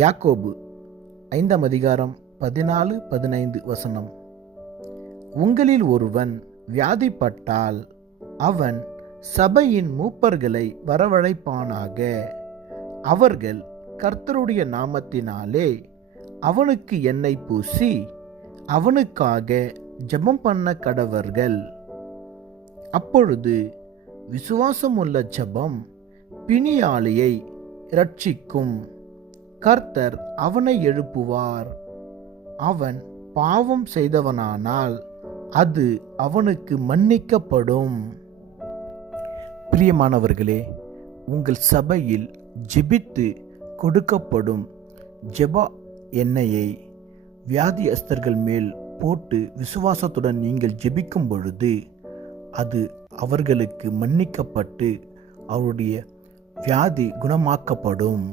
யாக்கோபு 5:14-15 உங்களில் ஒருவன் வியாதிப்பட்டால் அவன் சபையின் மூப்பர்களை வரவழைப்பானாக. அவர்கள் கர்த்தருடைய நாமத்தினாலே அவனுக்கு எண்ணெய் பூசி அவனுக்காக ஜெபம் பண்ண கடவர்கள். அப்பொழுது விசுவாசமுள்ள ஜெபம் பிணியாளியை இரட்சிக்கும். கர்த்தர் அவனை எழுப்புவார். அவன் பாவம் செய்தவனானால் அது அவனுக்கு மன்னிக்கப்படும். பிரியமானவர்களே, உங்கள் சபையில் ஜெபித்து கொடுக்கப்படும் ஜெப எண்ணெயை வியாதியஸ்தர்கள் மேல் போட்டு விசுவாசத்துடன் நீங்கள் ஜெபிக்கும் பொழுது அது அவர்களுக்கு மன்னிக்கப்பட்டு அவருடைய வியாதி குணமாக்கப்படும்.